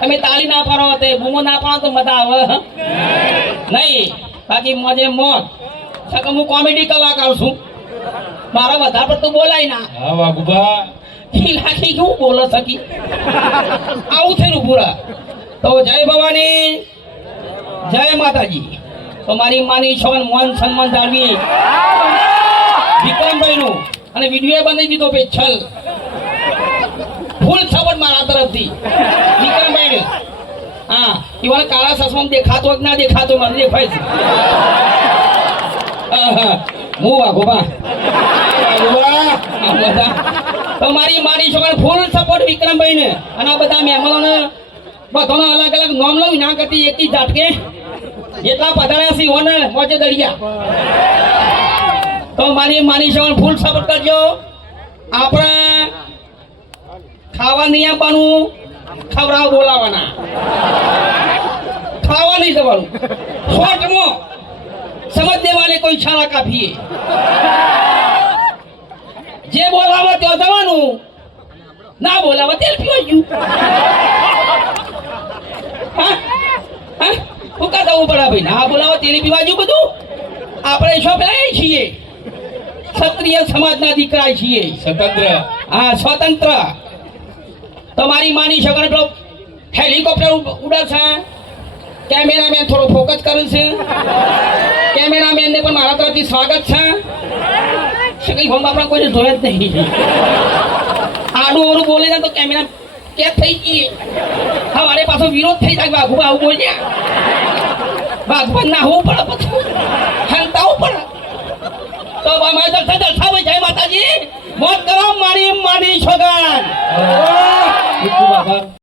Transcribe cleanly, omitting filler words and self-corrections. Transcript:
તમે તાળી ના પાડો તે બૂમો ના પાડો તો મજા આવે નહીં. બાકી મોજે મોજ સકે હું કોમેડી કલાકાર છું. મારા વધારે પડતું બોલાય ના. હા વાઘુબા લાખી કેવું બોલો સકી આવું થયેલું પૂરા. તો જય ભવાની જય માતાજી. તો મારી માની છોન મોન સન્માન જાળવી વિક્રમભાઈ નું અને વિડીયો બનાવી દીધો ભાઈ છલ ફૂલ સપોર્ટ મારા તરફથી વિક્રમભાઈ ને. હા ઈવન કાળા સસમાં દેખાતો કે ના દેખાતો મને દેખાય છે. હું વાઘોબા તો મારી મારી છોકરા ફૂલ સપોર્ટ વિક્રમભાઈ ને અને આ બધા મહેમાનોને બધાનો અલગ અલગ નામ લઉં ના કરતી એકી ઝાટકે જેટલા પધાર્યા છે ઓને મોજે દરિયા. તો મારી માની છોકરા ફૂલ સપોર્ટ કરજો. આપણે ખાવા નહીં આપવાનું, ખવડાવ બોલાવાના, ખાવા નહીં જવાનું. શોર્ટમાં સમજને વાલે કોઈ છાળા કાફીએ જે બોલાવે ત્યાં જવાનું, ના બોલાવે તેલ પીવાઈ ગયું. હું કા જવું પડે ભાઈ? ના બોલાવે તેલ પીવા ગયું. બધું આપણે શું પેલા છીએ ક્ષત્રિય સમાજના દીકરા છીએ. સ્વતંત્ર. હા સ્વતંત્ર. તમારી માની છોકરા પેલો હેલિકોપ્ટર ઉડાડશે. કેમેરામેન થોડો ફોકસ કરે છે. કેમેરામેન ને પણ મારા તરફથી સ્વાગત છે. કઈ ભમ આપણા કોઈને જોયા જ નહીં. આડું ઓરું બોલે ને તો કેમેરા કે થઈ ગઈ. હા મારે પાછો વિરોધ થઈ જાય. વાઘુબા આવું બોલ્યા. વાઘુબા ના હોવું પડે પછી હંતાવું પડે. તો અમારે જલસા હોય. જય માતાજી. મોત કરો મારી માની છોકરા. ખૂબ આભાર.